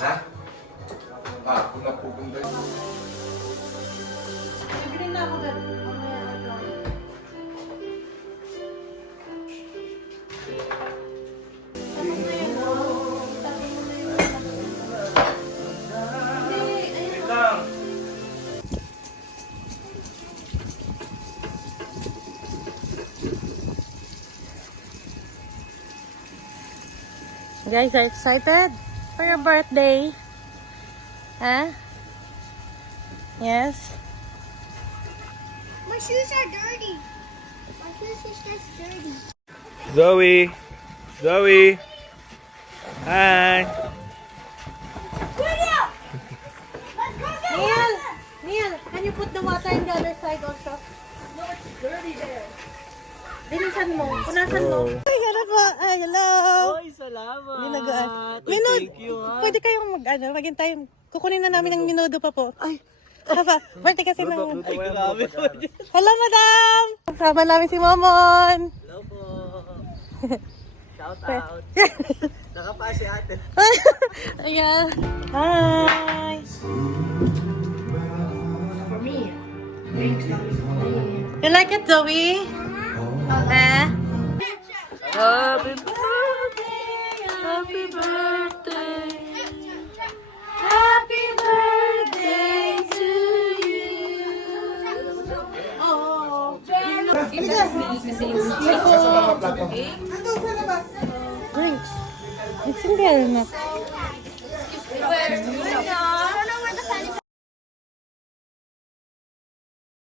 Ha? Kung napupunta yun. Green na ako dyan. Mamaya ako. Tabi mo yun, oh. Tabi mo na yun. Hindi, ayun. Guys, are you excited for your birthday? Huh? Yes? My shoes are dirty. My shoes are just dirty. Zoe. Zoe. Hi. Julio! Let's go get Neil! Neil, can you put the water in the other side also? No, it's dirty there. Bilisan mo. Punasan mo. Ay, ganun po. Ay, hello. Oy, salamat. Thank you, ha. Pwede kayong maghintay. Kukunin na namin ng minudo pa po. Ay, Papa, birthday kasi ng... Ay, grabe po. Hello, madam! Kasama namin si Momon. Hello po. Shout out. Nakapa si ate. Ayan. Hi! You like it, Zoe? Eh? Happy Happy birthday! Happy birthday to you! Oh! Drinks. Nagsindihan na.